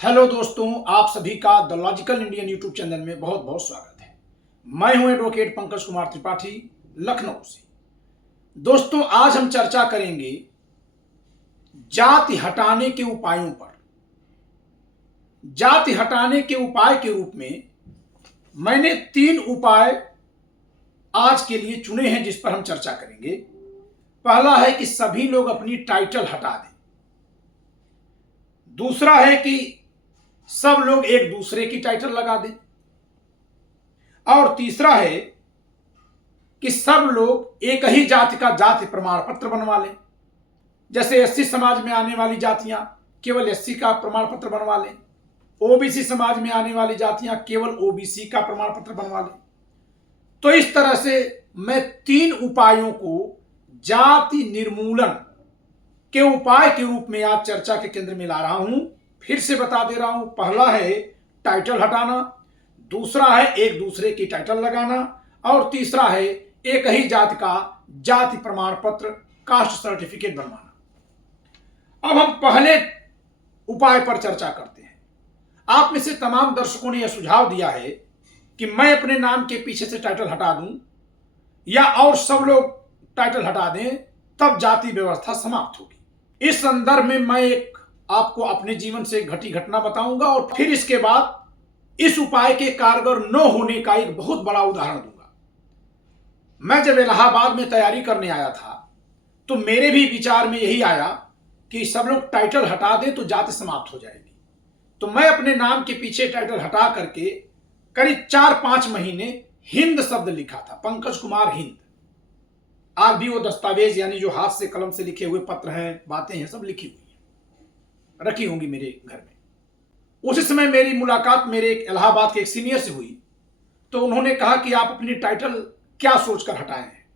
Hello दोस्तों, आप सभी का the logical Indian YouTube channel में बहुत बहुत स्वागत है। मैं हूं एडवोकेट पंकज कुमार त्रिपाठी, लखनऊ से। दोस्तों, आज हम चर्चा करेंगे जाति हटाने के उपायों पर। जाति हटाने के उपाय के रूप में मैंने 3 उपाय आज के लिए चुने हैं जिस पर हम चर्चा करेंगे। पहला है कि सभी लोग अपनी टाइटल हटा दें। दूसरा है कि सब लोग एक दूसरे की टाइटल लगा दें। और तीसरा है कि सब लोग एक ही जाति का जाति प्रमाण पत्र बनवा लें। जैसे एससी समाज में आने वाली जातियां केवल एससी का प्रमाण पत्र बनवा लें, ओबीसी समाज में आने वाली जातियां केवल ओबीसी का प्रमाण पत्र बनवा लें। तो इस तरह से मैं 3 उपायों को जाति निर्मूलन के उपाय के रूप में आज चर्चा के केंद्र में ला रहा हूं। फिर से बता दे रहा हूं, पहला है टाइटल हटाना, दूसरा है एक दूसरे की टाइटल लगाना, और तीसरा है एक ही जाति का जाति प्रमाण पत्र कास्ट सर्टिफिकेट बनवाना। अब हम पहले उपाय पर चर्चा करते हैं। आप में से तमाम दर्शकों ने यह सुझाव दिया है कि मैं अपने नाम के पीछे से टाइटल हटा दूं या और सब लोग टाइटल हटा दें, तब जाति व्यवस्था समाप्त होगी। इस संदर्भ में मैं आपको अपने जीवन से घटी घटना बताऊंगा और फिर इसके बाद इस उपाय के कारगर न होने का एक बहुत बड़ा उदाहरण दूंगा। मैं जब इलाहाबाद में तैयारी करने आया था तो मेरे भी विचार में यही आया कि सब लोग टाइटल हटा दें तो जाति समाप्त हो जाएगी। तो मैं अपने नाम के पीछे टाइटल हटा करके करीब 4-5 महीने हिंद शब्द लिखा था, पंकज कुमार हिंद। आज भी वो दस्तावेज यानी जो हाथ से कलम से लिखे हुए पत्र हैं, बातें हैं, सब लिखी हुई हैं, रखी होंगी मेरे घर में। उसी समय मेरी मुलाकात मेरे इलाहाबाद के एक सीनियर से हुई तो उन्होंने कहा कि आप अपनी टाइटल क्या सोचकर हटाए हैं।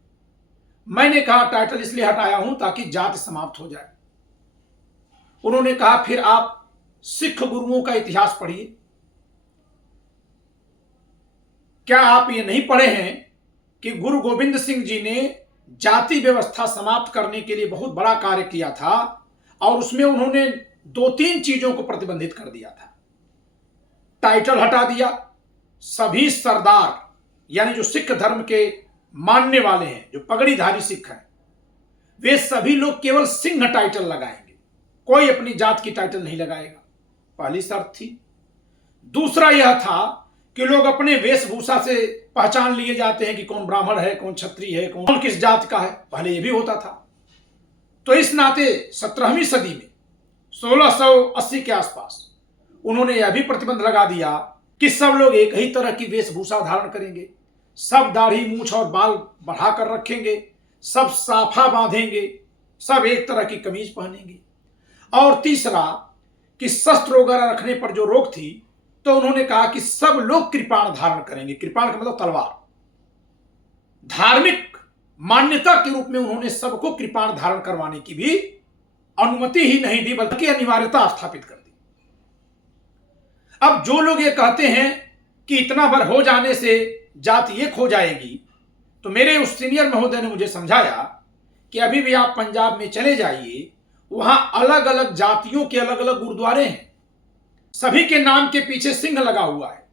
मैंने कहा टाइटल इसलिए हटाया हूं ताकि जाति समाप्त हो जाए। उन्होंने कहा फिर आप सिख गुरुओं का इतिहास पढ़िए। क्या आप ये नहीं पढ़े हैं कि गुरु गोविंद सिंह जी ने जाति व्यवस्था समाप्त करने के लिए बहुत बड़ा कार्य किया था और उसमें उन्होंने 2-3 चीजों को प्रतिबंधित कर दिया था। टाइटल हटा दिया, सभी सरदार यानी जो सिख धर्म के मानने वाले हैं, जो पगड़ीधारी सिख हैं, वे सभी लोग केवल सिंह टाइटल लगाएंगे, कोई अपनी जात की टाइटल नहीं लगाएगा। पहली शर्त थी। दूसरा यह था कि लोग अपने वेशभूषा से पहचान लिए जाते हैं कि कौन ब्राह्मण है, कौन क्षत्रिय है, कौन किस जात का है। पहले यह भी होता था। तो इस नाते 17वीं सदी में 1680 के आसपास उन्होंने यह भी प्रतिबंध लगा दिया कि सब लोग एक ही तरह की वेशभूषा धारण करेंगे, सब दाढ़ी मूछ और बाल बढ़ाकर रखेंगे, सब साफा बांधेंगे, सब एक तरह की कमीज पहनेंगे। और तीसरा कि शस्त्र वगैरह रखने पर जो रोक थी तो उन्होंने कहा कि सब लोग कृपाण धारण करेंगे। कृपाण का मतलब तलवार। धार्मिक मान्यता के रूप में उन्होंने सबको कृपाण धारण करवाने की भी अनुमति ही नहीं दी, बल्कि अनिवार्यता स्थापित कर दी। अब जो लोग ये कहते हैं कि इतना भर हो जाने से जाति एक हो जाएगी, तो मेरे उस सीनियर महोदय ने मुझे समझाया कि अभी भी आप पंजाब में चले जाइए, वहां अलग अलग जातियों के अलग अलग गुरुद्वारे हैं, सभी के नाम के पीछे सिंह लगा हुआ है,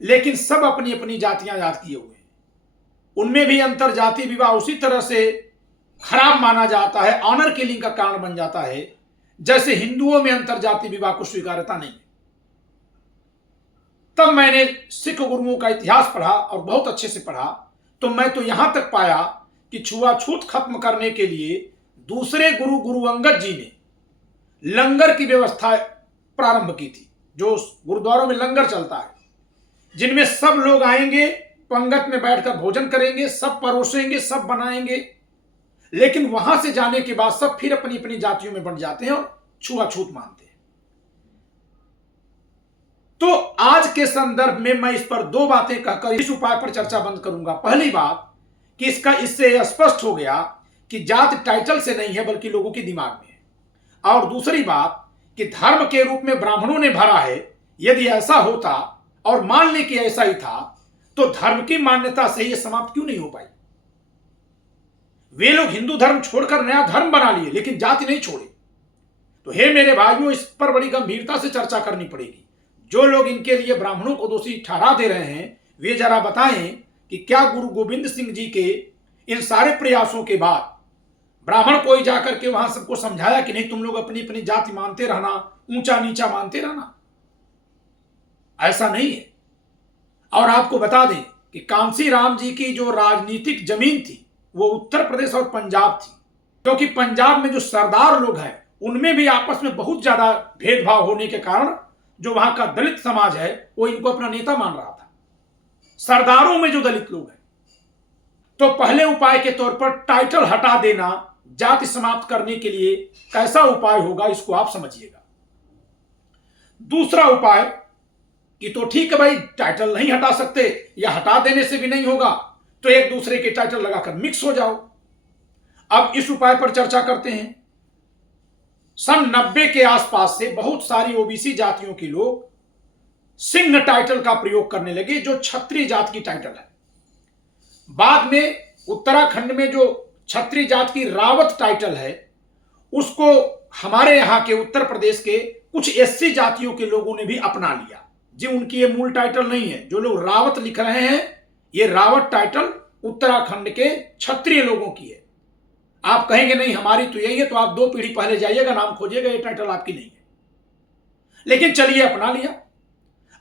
लेकिन सब अपनी अपनी जातियां याद किए हुए हैं। उनमें भी अंतर जाति विवाह उसी तरह से खराब माना जाता है, ऑनर किलिंग का कारण बन जाता है, जैसे हिंदुओं में अंतर जाति विवाह को स्वीकार्यता नहीं है। तब मैंने सिख गुरुओं का इतिहास पढ़ा और बहुत अच्छे से पढ़ा, तो मैं तो यहां तक पाया कि छुआछूत खत्म करने के लिए दूसरे गुरु अंगद जी ने लंगर की व्यवस्था प्रारंभ की थी। जो गुरुद्वारों में लंगर चलता है, जिनमें सब लोग आएंगे, पंगत में बैठकर भोजन करेंगे, सब परोसेंगे, सब बनाएंगे, लेकिन वहां से जाने के बाद सब फिर अपनी अपनी जातियों में बंट जाते हैं और छुआछूत मानते हैं। तो आज के संदर्भ में मैं इस पर 2 बातें कहकर इस उपाय पर चर्चा बंद करूंगा। पहली बात कि इससे स्पष्ट हो गया कि जात टाइटल से नहीं है बल्कि लोगों के दिमाग में है। और दूसरी बात कि धर्म के रूप में ब्राह्मणों ने भरा है। यदि ऐसा होता और मान ले कि ऐसा ही था, तो धर्म की मान्यता से यह समाप्त क्यों नहीं हो पाई। वे लोग हिंदू धर्म छोड़कर नया धर्म बना लिए, लेकिन जाति नहीं छोड़ी। तो हे मेरे भाइयों, इस पर बड़ी गंभीरता से चर्चा करनी पड़ेगी। जो लोग इनके लिए ब्राह्मणों को दोषी ठहरा दे रहे हैं, वे जरा बताएं कि क्या गुरु गोविंद सिंह जी के इन सारे प्रयासों के बाद ब्राह्मण कोई जाकर के वहां सबको समझाया कि नहीं, तुम लोग अपनी अपनी जाति मानते रहना, ऊंचा नीचा मानते रहना? ऐसा नहीं है। और आपको बता दें कि कांसी राम जी की जो राजनीतिक जमीन थी वो उत्तर प्रदेश और पंजाब थी, क्योंकि पंजाब में जो सरदार लोग हैं उनमें भी आपस में बहुत ज्यादा भेदभाव होने के कारण जो वहां का दलित समाज है वो इनको अपना नेता मान रहा था, सरदारों में जो दलित लोग हैं। तो पहले उपाय के तौर पर टाइटल हटा देना जाति समाप्त करने के लिए कैसा उपाय होगा, इसको आप समझिएगा। दूसरा उपाय कि तो ठीक है भाई, टाइटल नहीं हटा सकते या हटा देने से भी नहीं होगा, तो एक दूसरे के टाइटल लगाकर मिक्स हो जाओ। अब इस उपाय पर चर्चा करते हैं। सन 90 के आसपास से बहुत सारी ओबीसी जातियों के लोग सिंह टाइटल का प्रयोग करने लगे, जो क्षत्रिय जात की टाइटल है। बाद में उत्तराखंड में जो क्षत्रिय जात की रावत टाइटल है, उसको हमारे यहां के उत्तर प्रदेश के कुछ एससी जातियों के लोगों ने भी अपना लिया। जी, उनकी ये मूल टाइटल नहीं है। जो लोग रावत लिख रहे हैं, ये रावत टाइटल उत्तराखंड के क्षत्रिय लोगों की है। आप कहेंगे नहीं हमारी तो यही है, तो आप 2 पीढ़ी पहले जाइएगा, नाम खोजिएगा, ये टाइटल आपकी नहीं है। लेकिन चलिए, अपना लिया।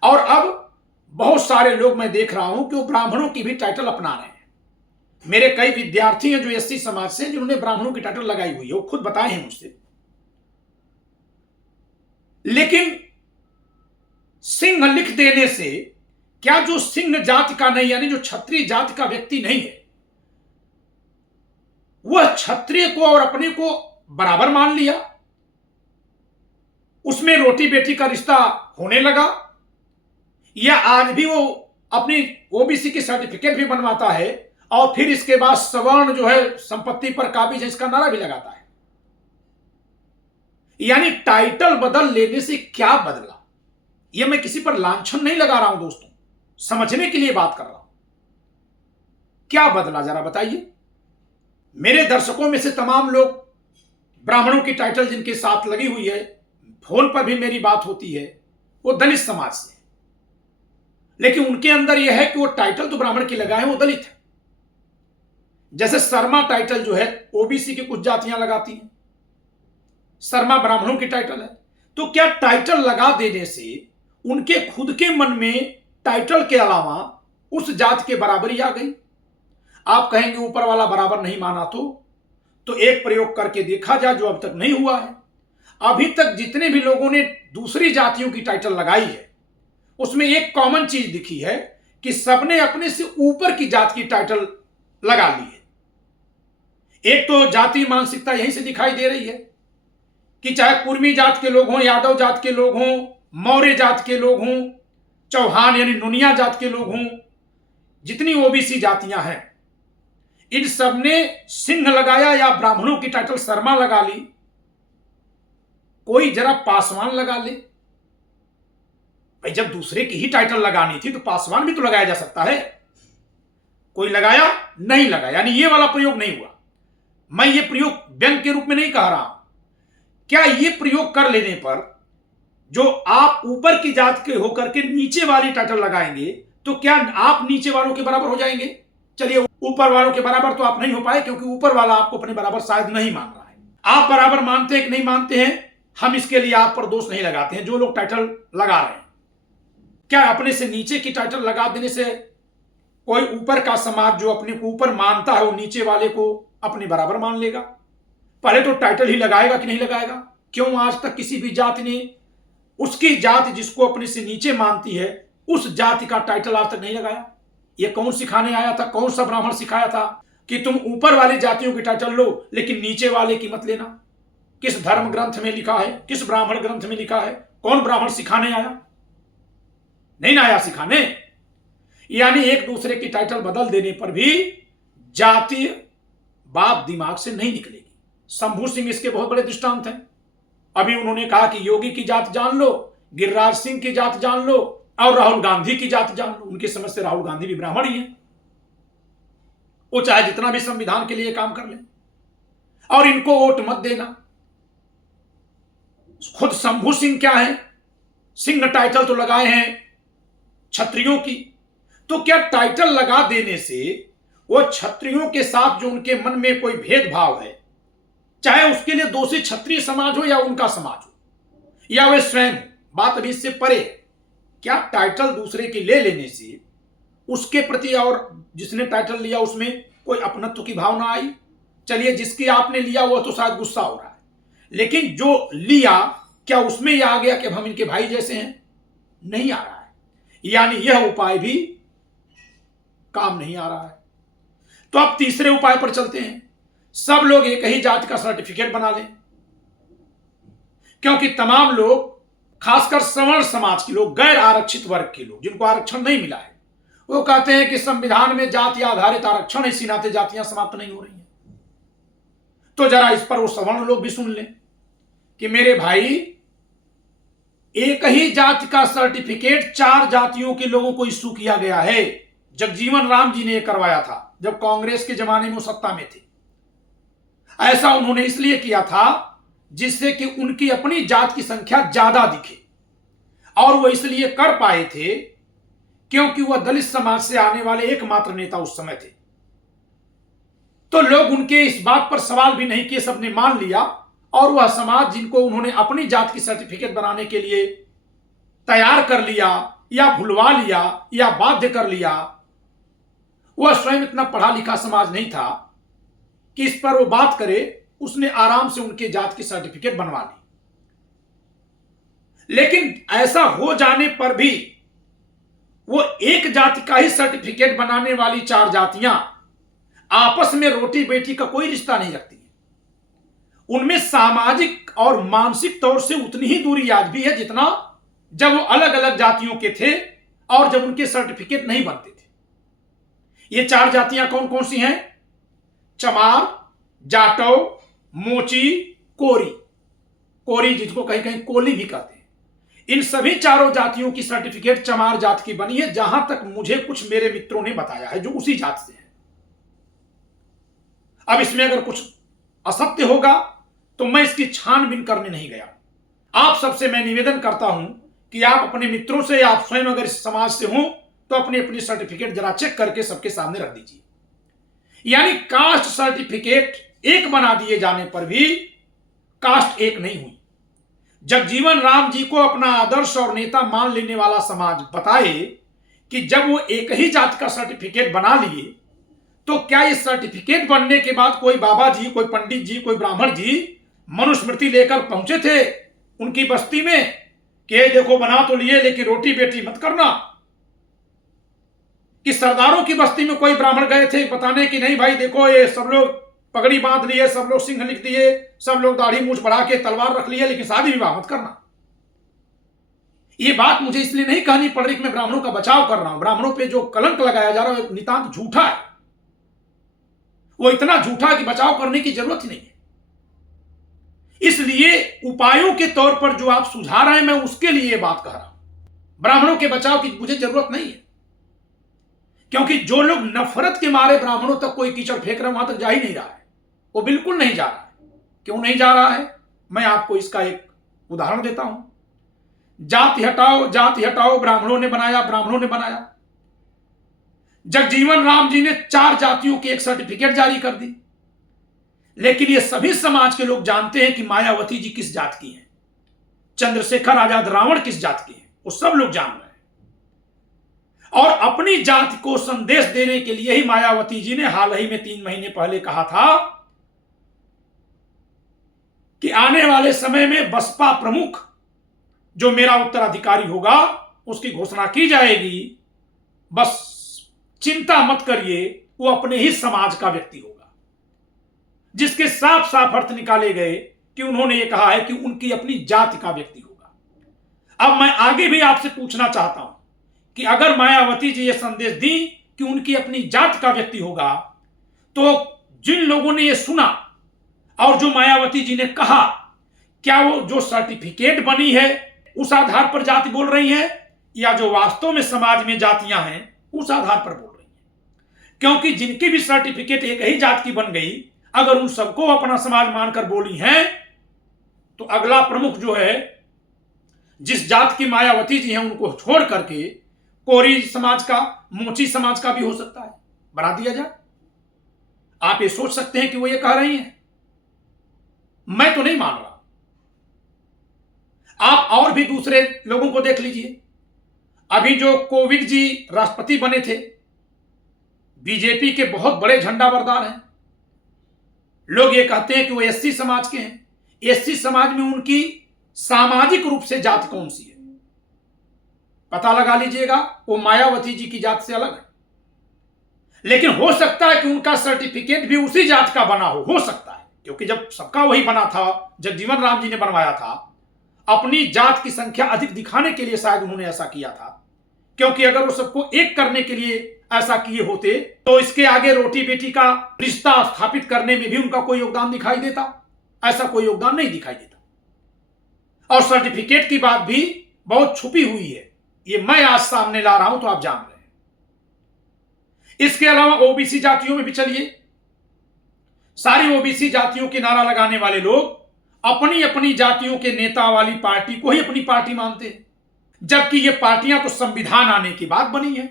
और अब बहुत सारे लोग मैं देख रहा हूं कि वो ब्राह्मणों की भी टाइटल अपना रहे हैं। मेरे कई विद्यार्थी हैं जो एससी समाज से, जिन्होंने ब्राह्मणों की टाइटल लगाई हुई है, वो खुद बताए हैं मुझसे। लेकिन सिंह लिख देने से क्या जो सिंह जाति का नहीं, यानी जो क्षत्रिय जाति का व्यक्ति नहीं है, वह क्षत्रिय को और अपने को बराबर मान लिया, उसमें रोटी बेटी का रिश्ता होने लगा, या आज भी वो अपनी ओबीसी की सर्टिफिकेट भी बनवाता है और फिर इसके बाद सवर्ण जो है संपत्ति पर काबिज है, इसका नारा भी लगाता है। यानी टाइटल बदल लेने से क्या बदला? यह मैं किसी पर लांछन नहीं लगा रहा हूं दोस्तों, समझने के लिए बात कर रहा हूं। क्या बदला जरा बताइए। मेरे दर्शकों में से तमाम लोग ब्राह्मणों की टाइटल जिनके साथ लगी हुई है, फोन पर भी मेरी बात होती है, वो दलित समाज से है। लेकिन उनके अंदर यह है कि वो टाइटल तो ब्राह्मण की लगाए, वो दलित है। जैसे शर्मा टाइटल जो है ओबीसी की कुछ जातियां लगाती हैं, शर्मा ब्राह्मणों की टाइटल है। तो क्या टाइटल लगा देने से उनके खुद के मन में टाइटल के अलावा उस जात के बराबरी आ गई? आप कहेंगे ऊपर वाला बराबर नहीं माना तो एक प्रयोग करके देखा जाए जो अब तक नहीं हुआ है। अभी तक जितने भी लोगों ने दूसरी जातियों की टाइटल लगाई है, उसमें एक कॉमन चीज दिखी है कि सबने अपने से ऊपर की जात की टाइटल लगा ली है। एक तो जाति मानसिकता यहीं से दिखाई दे रही है कि चाहे कुर्मी जात के लोग हों, यादव जात के लोग हों, मौर्य जात के लोग हों, चौहान यानी नुनिया जात के लोग हों, जितनी ओबीसी जातियां हैं, इन सब ने सिंह लगाया या ब्राह्मणों की टाइटल शर्मा लगा ली। कोई जरा पासवान लगा ले भाई, जब दूसरे की ही टाइटल लगानी थी तो पासवान भी तो लगाया जा सकता है। कोई लगाया? नहीं लगाया, यानी ये वाला प्रयोग नहीं हुआ। मैं ये प्रयोग व्यंग के रूप में नहीं कह रहा हूं। क्या ये प्रयोग कर लेने पर जो आप ऊपर की जात के होकर के नीचे वाली टाइटल लगाएंगे, तो क्या आप नीचे वालों के बराबर हो जाएंगे? चलिए, ऊपर वालों के बराबर तो आप नहीं हो पाए, क्योंकि ऊपर वाला आपको अपने बराबर शायद नहीं मान रहा है। आप बराबर मानते हैं कि नहीं मानते हैं, हम इसके लिए आप पर दोष नहीं लगाते हैं। जो लोग टाइटल लगा रहे हैं, क्या अपने से नीचे की टाइटल लगा देने से कोई ऊपर का समाज जो अपने को ऊपर मानता है वो नीचे वाले को अपने बराबर मान लेगा? पहले तो टाइटल ही लगाएगा कि नहीं लगाएगा? क्यों आज तक किसी भी जाति ने उसकी जाति जिसको अपने से नीचे मानती है उस जाति का टाइटल आज तक नहीं लगाया? ये कौन सिखाने आया था? कौन सा ब्राह्मण सिखाया था कि तुम ऊपर वाली जातियों की टाइटल लो लेकिन नीचे वाले की मत लेना? किस धर्म ग्रंथ में लिखा है? किस ब्राह्मण ग्रंथ में लिखा है? कौन ब्राह्मण सिखाने आया? नहीं आया सिखाने। यानी एक दूसरे की टाइटल बदल देने पर भी जातीय बात दिमाग से नहीं निकलेगी। शंभू सिंह इसके बहुत बड़े दृष्टांत हैं। अभी उन्होंने कहा कि योगी की जात जान लो, गिरिराज सिंह की जात जान लो और राहुल गांधी की जात जान लो। उनकी समझ से राहुल गांधी भी ब्राह्मण ही है, वो चाहे जितना भी संविधान के लिए काम कर ले, और इनको वोट मत देना। खुद शंभू सिंह क्या है, सिंह टाइटल तो लगाए हैं क्षत्रियों की। तो क्या टाइटल लगा देने से वो क्षत्रियों के साथ जो उनके मन में कोई भेदभाव है, चाहे उसके लिए दोषी क्षत्रिय समाज हो या उनका समाज हो या वे स्वयं, बात अभी इससे परे, क्या टाइटल दूसरे की ले लेने से उसके प्रति और जिसने टाइटल लिया उसमें कोई अपनत्व की भावना आई? चलिए, जिसकी आपने लिया वो तो शायद गुस्सा हो रहा है, लेकिन जो लिया क्या उसमें यह आ गया कि हम इनके भाई जैसे हैं? नहीं आ रहा है। यानी यह उपाय भी काम नहीं आ रहा है। तो अब तीसरे उपाय पर चलते हैं। सब लोग एक ही जाति का सर्टिफिकेट बना लें, क्योंकि तमाम लोग, खासकर सवर्ण समाज के लोग, गैर आरक्षित वर्ग के लोग जिनको आरक्षण नहीं मिला है, वो कहते हैं कि संविधान में जाति आधारित आरक्षण है, इसी नाते जातियां समाप्त नहीं हो रही हैं। तो जरा इस पर वो सवर्ण लोग भी सुन लें कि मेरे भाई, एक ही जाति का सर्टिफिकेट 4 जातियों के लोगों को इश्यू किया गया है। जगजीवन राम जी ने यह करवाया था जब कांग्रेस के जमाने में वो सत्ता में थे। ऐसा उन्होंने इसलिए किया था जिससे कि उनकी अपनी जात की संख्या ज्यादा दिखे, और वो इसलिए कर पाए थे क्योंकि वह दलित समाज से आने वाले एकमात्र नेता उस समय थे। तो लोग उनके इस बात पर सवाल भी नहीं किए, सबने मान लिया, और वह समाज जिनको उन्होंने अपनी जात की सर्टिफिकेट बनाने के लिए तैयार कर लिया या भुलवा लिया या बाध्य कर लिया, वह स्वयं इतना पढ़ा लिखा समाज नहीं था कि इस पर वो बात करे। उसने आराम से उनके जात की सर्टिफिकेट बनवा ली। लेकिन ऐसा हो जाने पर भी वो एक जाति का ही सर्टिफिकेट बनाने वाली 4 जातियां आपस में रोटी बेटी का कोई रिश्ता नहीं रखती हैं। उनमें सामाजिक और मानसिक तौर से उतनी ही दूरी आज भी है जितना जब वो अलग अलग जातियों के थे और जब उनके सर्टिफिकेट नहीं बनते थे। ये 4 जातियां कौन कौन सी हैं? चमार, जाटव, मोची, कोरी। कोरी जिसको कहीं कहीं कोली भी कहते हैं। इन सभी 4 जातियों की सर्टिफिकेट चमार जात की बनी है, जहां तक मुझे कुछ मेरे मित्रों ने बताया है जो उसी जात से हैं। अब इसमें अगर कुछ असत्य होगा तो मैं इसकी छानबीन करने नहीं गया। आप सबसे मैं निवेदन करता हूं कि आप अपने मित्रों से, आप स्वयं अगर इस समाज से हो तो अपनी अपनी सर्टिफिकेट जरा चेक करके सबके सामने रख दीजिए। यानी कास्ट सर्टिफिकेट एक बना दिए जाने पर भी कास्ट एक नहीं हुई। जगजीवन राम जी को अपना आदर्श और नेता मान लेने वाला समाज बताए कि जब वो एक ही जाति का सर्टिफिकेट बना लिए तो क्या इस सर्टिफिकेट बनने के बाद कोई बाबा जी, कोई पंडित जी, कोई ब्राह्मण जी मनुस्मृति लेकर पहुंचे थे उनकी बस्ती में कि देखो बना तो लिए लेकिन रोटी बेटी मत करना? कि सरदारों की बस्ती में कोई ब्राह्मण गए थे बताने की नहीं भाई देखो ये सब लोग पगड़ी बांध लिए, सब लोग सिंह लिख दिए, सब लोग दाढ़ी मूछ बढ़ा के तलवार रख लिए, लेकिन शादी विवाह मत करना? ये बात मुझे इसलिए नहीं कहनी पड़ रही कि मैं ब्राह्मणों का बचाव कर रहा हूं। ब्राह्मणों पे जो कलंक लगाया जा रहा है नितांत झूठा है। वो इतना झूठा कि बचाव करने की जरूरत ही नहीं है। इसलिए उपायों के तौर पर जो आप सुझा रहे हैं मैं उसके लिए ये बात कह रहा हूं। ब्राह्मणों के बचाव की मुझे जरूरत नहीं है, क्योंकि जो लोग नफरत के मारे ब्राह्मणों तक कोई कीचड़ फेंक रहे हैं वहां तक जा ही नहीं रहा है। वो बिल्कुल नहीं जा रहा है। क्यों नहीं जा रहा है? मैं आपको इसका एक उदाहरण देता हूं। जाति हटाओ, जाति हटाओ, ब्राह्मणों ने बनाया, ब्राह्मणों ने बनाया। जगजीवन राम जी ने 4 जातियों की एक सर्टिफिकेट जारी कर दी, लेकिन ये सभी समाज के लोग जानते हैं कि मायावती जी किस जात की हैं, चंद्रशेखर आजाद रावण किस जात की हैं, वो सब लोग जान रहे हैं। और अपनी जाति को संदेश देने के लिए ही मायावती जी ने हाल ही में 3 महीने पहले कहा था कि आने वाले समय में बसपा प्रमुख जो मेरा उत्तराधिकारी होगा उसकी घोषणा की जाएगी। बस चिंता मत करिए, वो अपने ही समाज का व्यक्ति होगा। जिसके साफ साफ अर्थ निकाले गए कि उन्होंने ये कहा है कि उनकी अपनी जाति का व्यक्ति होगा। अब मैं आगे भी आपसे पूछना चाहता हूं कि अगर मायावती जी ये संदेश दी कि उनकी अपनी जाति का व्यक्ति होगा, तो जिन लोगों ने ये सुना और जो मायावती जी ने कहा, क्या वो जो सर्टिफिकेट बनी है उस आधार पर जाति बोल रही है या जो वास्तव में समाज में जातियां हैं उस आधार पर बोल रही है? क्योंकि जिनकी भी सर्टिफिकेट एक ही जात की बन गई, अगर उन सबको अपना समाज मानकर बोली है तो अगला प्रमुख जो है, जिस जात की मायावती जी हैं उनको छोड़ करके कोरी समाज का, मोची समाज का भी हो सकता है, बना दिया जाए। आप ये सोच सकते हैं कि वो ये कह रही हैं, मैं तो नहीं मान रहा। आप और भी दूसरे लोगों को देख लीजिए। अभी जो कोविंद जी राष्ट्रपति बने थे, बीजेपी के बहुत बड़े झंडा बरदार हैं। लोग ये कहते हैं कि वो एससी समाज के हैं। एससी समाज में उनकी सामाजिक रूप से जात कौन सी है, पता लगा लीजिएगा, वो मायावती जी की जात से अलग है। लेकिन हो सकता है कि उनका सर्टिफिकेट भी उसी जात का बना हो सकता है, क्योंकि जब सबका वही बना था, जगजीवन राम जी ने बनवाया था, अपनी जात की संख्या अधिक दिखाने के लिए शायद उन्होंने ऐसा किया था। क्योंकि अगर वो सबको एक करने के लिए ऐसा किए होते तो इसके आगे रोटी बेटी का रिश्ता स्थापित करने में भी उनका कोई योगदान दिखाई देता। ऐसा कोई योगदान नहीं दिखाई देता। और सर्टिफिकेट की बात भी बहुत छुपी हुई है, ये मैं आज सामने ला रहा हूं तो आप जान रहे हैं। इसके अलावा ओबीसी जातियों में भी चलिए, सारी ओबीसी जातियों के नारा लगाने वाले लोग अपनी अपनी जातियों के नेता वाली पार्टी को ही अपनी पार्टी मानते हैं, जबकि ये पार्टियां तो संविधान आने की बात बनी है।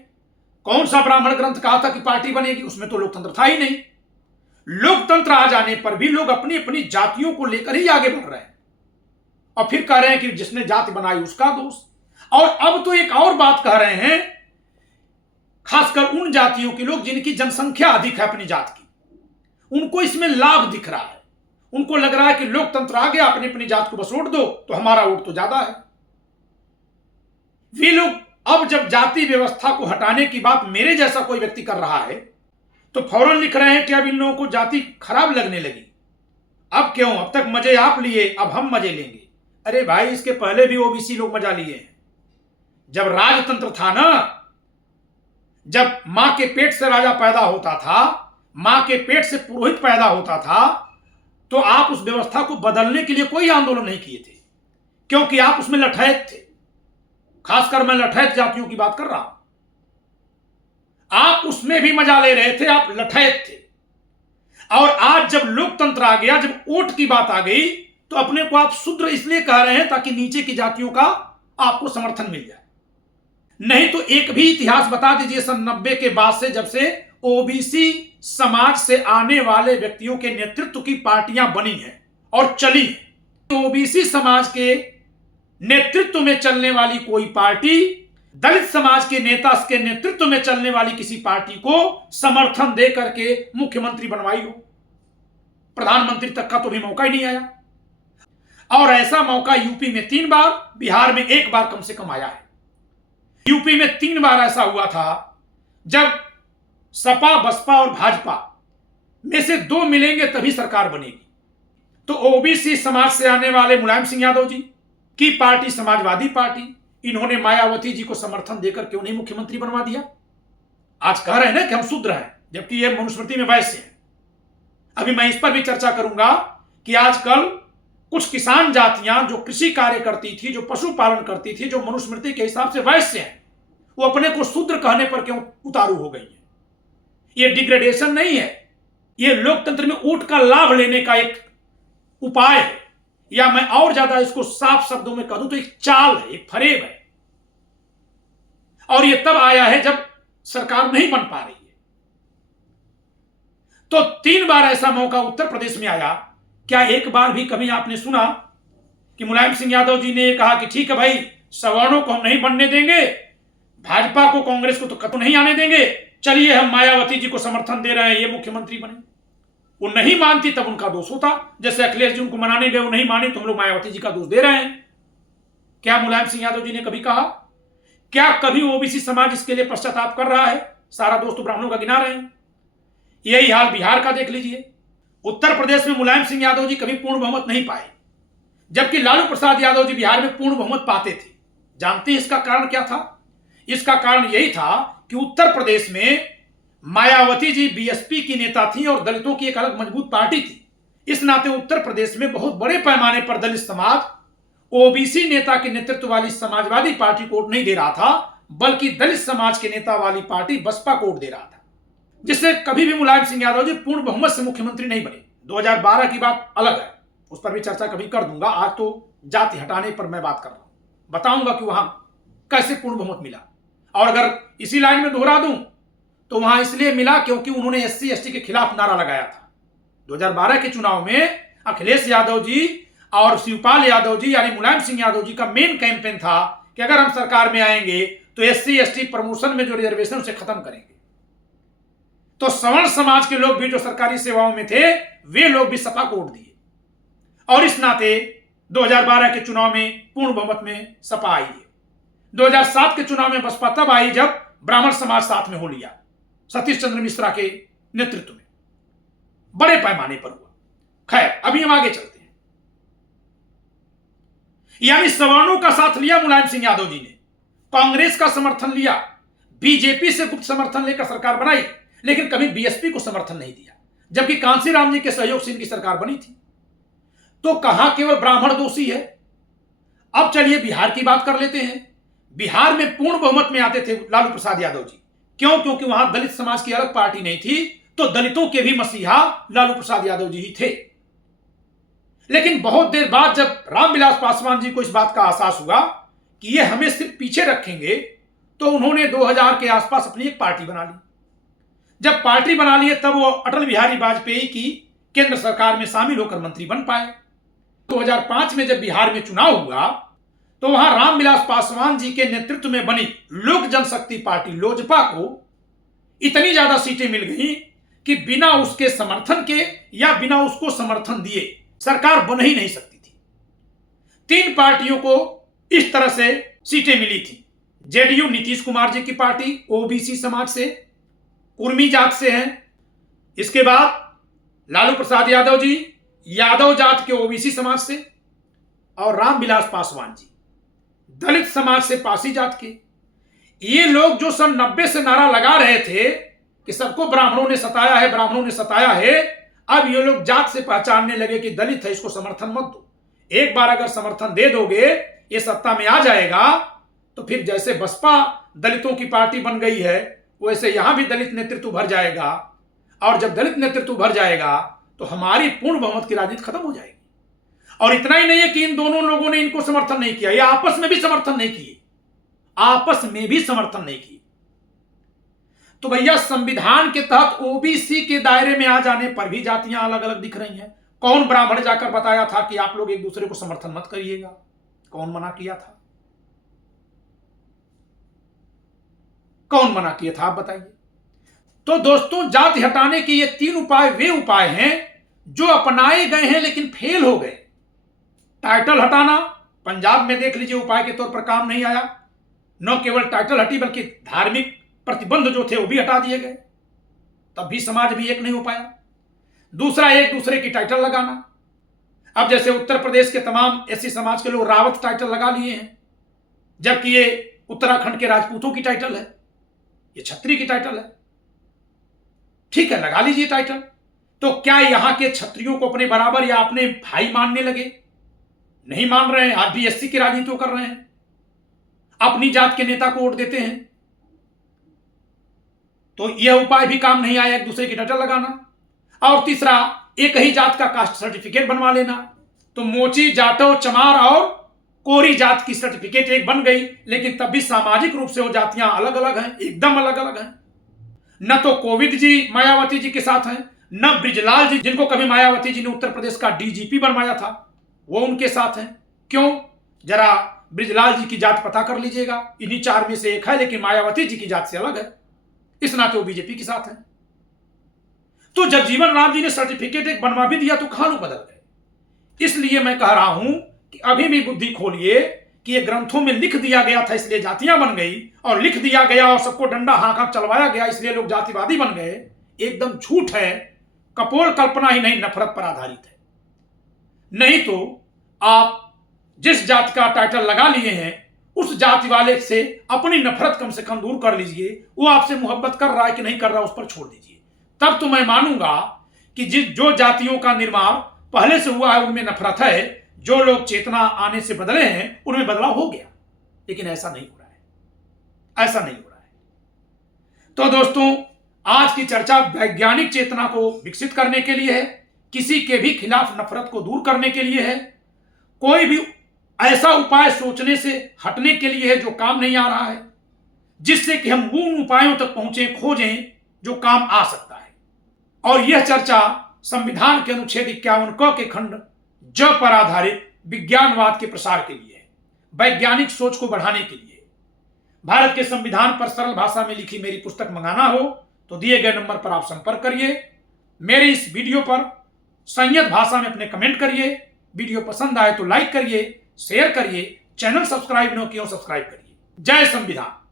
कौन सा ब्राह्मण ग्रंथ कहा था कि पार्टी बनेगी? उसमें तो लोकतंत्र था ही नहीं। लोकतंत्र आ जाने पर भी लोग अपनी अपनी जातियों को लेकर ही आगे बढ़ रहे हैं और फिर कह रहे हैं कि जिसने जाति बनाई उसका दोष। और अब तो एक और बात कह रहे हैं, खासकर उन जातियों के लोग जिनकी जनसंख्या अधिक है अपनी जात की, उनको इसमें लाभ दिख रहा है। उनको लग रहा है कि लोकतंत्र आ गया, अपनी अपनी जात को बस वोट दो तो हमारा वोट तो ज्यादा है। वे लोग अब जब जाति व्यवस्था को हटाने की बात मेरे जैसा कोई व्यक्ति कर रहा है तो फौरन लिख रहे हैं कि अब इन लोगों को जाति खराब लगने लगी। अब क्यों? अब तक मजे आप लिए, अब हम मजे लेंगे। अरे भाई, इसके पहले भी ओबीसी लोग मजा लिए हैं। जब राजतंत्र था ना, जब मां के पेट से राजा पैदा होता था, मां के पेट से पुरोहित पैदा होता था, तो आप उस व्यवस्था को बदलने के लिए कोई आंदोलन नहीं किए थे, क्योंकि आप उसमें लठैत थे। खासकर मैं लठैत जातियों की बात कर रहा हूं। आप उसमें भी मजा ले रहे थे, आप लठैत थे। और आज जब लोकतंत्र आ गया, जब वोट की बात आ गई, तो अपने को आप शूद्र इसलिए कह रहे हैं ताकि नीचे की जातियों का आपको समर्थन मिल जाए। नहीं तो एक भी इतिहास बता दीजिए सन 90 के बाद से, जब से ओबीसी समाज से आने वाले व्यक्तियों के नेतृत्व की पार्टियां बनी हैं और चली हैं, ओबीसी समाज के नेतृत्व में चलने वाली कोई पार्टी दलित समाज के नेता के नेतृत्व में चलने वाली किसी पार्टी को समर्थन दे करके मुख्यमंत्री बनवाई हो? प्रधानमंत्री तक का तो भी मौका ही नहीं आया। और ऐसा मौका यूपी में 3 बार, बिहार में 1 बार कम से कम आया है। यूपी में 3 बार ऐसा हुआ था जब सपा, बसपा और भाजपा में से 2 मिलेंगे तभी सरकार बनेगी। तो ओबीसी समाज से आने वाले मुलायम सिंह यादव जी की पार्टी समाजवादी पार्टी, इन्होंने मायावती जी को समर्थन देकर क्यों नहीं मुख्यमंत्री बनवा दिया? आज कह रहे हैं ना कि हम शूद्र हैं, जबकि ये मनुस्मृति में वैश्य हैं। अभी मैं इस पर भी चर्चा करूंगा कि आजकल कुछ किसान जातियां जो कृषि कार्य करती थी, जो पशुपालन करती थी, जो मनुस्मृति के हिसाब से वैश्य हैं, वो अपने को शूद्र कहने पर क्यों उतारू हो गई है? ये डिग्रेडेशन नहीं है, ये लोकतंत्र में वोट का लाभ लेने का एक उपाय है, या मैं और ज्यादा इसको साफ शब्दों में कह दूं तो एक चाल है, एक फरेब है। और ये तब आया है जब सरकार नहीं बन पा रही है। तो 3 बार ऐसा मौका उत्तर प्रदेश में आया। क्या एक बार भी कभी आपने सुना कि मुलायम सिंह यादव जी ने कहा कि ठीक है भाई, सवर्णों को हम नहीं बनने देंगे, भाजपा को, कांग्रेस को तो कतई नहीं आने देंगे, चलिए हम मायावती जी को समर्थन दे रहे हैं, ये मुख्यमंत्री बने? वो नहीं मानती तब उनका दोष होता। जैसे अखिलेश जी उनको मनाने गए, वो नहीं माने तो हम लोग मायावती जी का दोष दे रहे हैं। क्या मुलायम सिंह यादव जी ने कभी कहा? क्या कभी ओबीसी समाज इसके लिए पश्चाताप कर रहा है? सारा दोष तो ब्राह्मणों का गिना रहे हैं। यही हाल बिहार का देख लीजिए। उत्तर प्रदेश में मुलायम सिंह यादव जी कभी पूर्ण बहुमत नहीं पाए, जबकि लालू प्रसाद यादव जी बिहार में पूर्ण बहुमत पाते थे। जानते हैं इसका कारण क्या था? इसका कारण यही था कि उत्तर प्रदेश में मायावती जी बीएसपी की नेता थी और दलितों की एक अलग मजबूत पार्टी थी। इस नाते उत्तर प्रदेश में बहुत बड़े पैमाने पर दलित समाज ओबीसी नेता के नेतृत्व वाली समाजवादी पार्टी को वोट नहीं दे रहा था, बल्कि दलित समाज के नेता वाली पार्टी बसपा को वोट दे रहा था, जिससे कभी भी मुलायम सिंह यादव जी पूर्ण बहुमत से मुख्यमंत्री नहीं बने। 2012 की बात अलग है, उस पर भी चर्चा कभी कर दूंगा। आज तो जाति हटाने पर मैं बात कर रहा हूं, बताऊंगा कि वहां कैसे पूर्ण बहुमत मिला। और अगर इसी लाइन में दोहरा दूं तो वहां इसलिए मिला क्योंकि उन्होंने एससी एसटी के खिलाफ नारा लगाया था। 2012 के चुनाव में अखिलेश यादव जी और शिवपाल यादव जी यानी मुलायम सिंह यादव जी का मेन कैंपेन था कि अगर हम सरकार में आएंगे तो एससी एसटी प्रमोशन में जो रिजर्वेशन उसे खत्म करेंगे। तो सवर्ण समाज के लोग भी जो सरकारी सेवाओं में थे वे लोग भी सपा को वोट दिए और इस नाते 2012 के चुनाव में पूर्ण बहुमत में सपा आई है। 2007 के चुनाव में बसपा तब आई जब ब्राह्मण समाज साथ में हो लिया, सतीश चंद्र मिश्रा के नेतृत्व में बड़े पैमाने पर हुआ। खैर, अभी हम आगे चलते हैं। यानी सवर्णों का साथ लिया मुलायम सिंह यादव जी ने, कांग्रेस का समर्थन लिया, बीजेपी से गुप्त समर्थन लेकर सरकार बनाई, लेकिन कभी बीएसपी को समर्थन नहीं दिया, जबकि कांसीराम जी के सहयोग से इनकी सरकार बनी थी। तो कहां केवल ब्राह्मण दोषी है? अब चलिए बिहार की बात कर लेते हैं। बिहार में पूर्ण बहुमत में आते थे लालू प्रसाद यादव जी। क्यों? क्योंकि वहां दलित समाज की अलग पार्टी नहीं थी, तो दलितों के भी मसीहा लालू प्रसाद यादव जी ही थे। लेकिन बहुत देर बाद जब रामविलास पासवान जी को इस बात का एहसास हुआ कि ये हमें सिर्फ पीछे रखेंगे, तो उन्होंने 2000 के आसपास अपनी एक पार्टी बना ली। जब पार्टी बना लिए तब वो अटल बिहारी वाजपेयी की केंद्र सरकार में शामिल होकर मंत्री बन पाए। 2005 में जब बिहार में चुनाव हुआ तो वहां रामविलास पासवान जी के नेतृत्व में बनी लोक जनशक्ति पार्टी लोजपा को इतनी ज्यादा सीटें मिल गई कि बिना उसके समर्थन के या बिना उसको समर्थन दिए सरकार बन ही नहीं सकती थी। 3 पार्टियों को इस तरह से सीटें मिली थी। जेडीयू नीतीश कुमार जी की पार्टी ओबीसी समाज से, कुर्मी जात से हैं। इसके बाद लालू प्रसाद यादव जी यादव जात के ओबीसी समाज से, और रामविलास पासवान जी दलित समाज से, पासी जात के। ये लोग जो सन 90 से नारा लगा रहे थे कि सबको ब्राह्मणों ने सताया है, ब्राह्मणों ने सताया है, अब ये लोग जात से पहचानने लगे कि दलित है, इसको समर्थन मत दो। एक बार अगर समर्थन दे दोगे, ये सत्ता में आ जाएगा, तो फिर जैसे बसपा दलितों की पार्टी बन गई है वैसे यहां भी दलित नेतृत्व भर जाएगा। और जब दलित नेतृत्व भर जाएगा तो हमारी पूर्ण बहुमत की राजनीति खत्म हो जाएगी। और इतना ही नहीं है कि इन दोनों लोगों ने इनको समर्थन नहीं किया, ये आपस में भी समर्थन नहीं किए, आपस में भी समर्थन नहीं किए। तो भैया संविधान के तहत ओबीसी के दायरे में आ जाने पर भी जातियां अलग अलग दिख रही हैं। कौन ब्राह्मण जाकर बताया था कि आप लोग एक दूसरे को समर्थन मत करिएगा? कौन मना किया था? कौन मना किया था, आप बताइए। तो दोस्तों, जाति हटाने के ये 3 उपाय वे उपाय हैं जो अपनाए गए हैं लेकिन फेल हो गए। टाइटल हटाना पंजाब में देख लीजिए, उपाय के तौर पर काम नहीं आया। न केवल टाइटल हटी बल्कि धार्मिक प्रतिबंध जो थे वो भी हटा दिए गए, तब भी समाज भी एक नहीं हो पाया। दूसरा, एक दूसरे की टाइटल लगाना। अब जैसे उत्तर प्रदेश के तमाम एससी समाज के लोग रावत टाइटल लगा लिए हैं, जबकि ये उत्तराखंड के राजपूतों की टाइटल है, ये छत्री की टाइटल है। ठीक है, लगा लीजिए टाइटल। तो क्या यहां के छत्रियों को अपने बराबर या अपने भाई मानने लगे? नहीं मान रहे हैं। आज भी एससी की राजनीति कर रहे हैं, अपनी जात के नेता को वोट देते हैं। तो यह उपाय भी काम नहीं आया, एक दूसरे की टाइटल लगाना। और तीसरा, एक ही जात का कास्ट सर्टिफिकेट बनवा लेना। तो मोची, जाटव, चमार और कोरी जात की सर्टिफिकेट एक बन गई, लेकिन तब भी सामाजिक रूप से वो जातियां अलग अलग हैं, एकदम अलग अलग हैं। न तो कोविंद जी मायावती जी के साथ हैं, न ब्रिजलाल जी, जिनको कभी मायावती जी ने उत्तर प्रदेश का डीजीपी बनवाया था, वो उनके साथ हैं। क्यों? जरा ब्रिजलाल जी की जात पता कर लीजिएगा, इन्हीं 4 में से एक है, लेकिन मायावती जी की जात से अलग है, इस नाते वो बीजेपी के साथ हैं। तो जगजीवन राम जी ने सर्टिफिकेट एक बनवा भी दिया तो कहां लोग बदल गए। इसलिए मैं कह रहा हूं कि अभी भी बुद्धि खोलिए कि ये ग्रंथों में लिख दिया गया था इसलिए जातियां बन गई, और लिख दिया गया और सबको डंडा हाँक हाँक चलवाया गया इसलिए लोग जातिवादी बन गए, एकदम झूठ है। कपोल कल्पना ही नहीं, नफरत पर आधारित है। नहीं तो आप जिस जाति का टाइटल लगा लिए हैं उस जाति वाले से अपनी नफरत कम से कम दूर कर लीजिए। वो आपसे मोहब्बत कर रहा है कि नहीं कर रहा, उस पर छोड़ दीजिए। तब तो मैं मानूंगा कि जो जातियों का निर्माण पहले से हुआ है उनमें नफरत है, जो लोग चेतना आने से बदले हैं उनमें बदलाव हो गया। लेकिन ऐसा नहीं हो रहा है, ऐसा नहीं हो रहा है। तो दोस्तों, आज की चर्चा वैज्ञानिक चेतना को विकसित करने के लिए है किसी के भी खिलाफ नफरत को दूर करने के लिए है, कोई भी ऐसा उपाय सोचने से हटने के लिए है जो काम नहीं आ रहा है, जिससे कि हम उन उपायों तक पहुंचे, खोजें जो काम आ सकता है। और यह चर्चा संविधान के अनुच्छेद 51 क के खंड ज पर आधारित विज्ञानवाद के प्रसार के लिए है, वैज्ञानिक सोच को बढ़ाने के लिए। भारत के संविधान पर सरल भाषा में लिखी मेरी पुस्तक मंगाना हो तो दिए गए नंबर पर आप संपर्क करिए। मेरे इस वीडियो पर संयत भाषा में अपने कमेंट करिए। वीडियो पसंद आए तो लाइक करिए, शेयर करिए, चैनल सब्सक्राइब न किया सब्सक्राइब करिए। जय संविधान।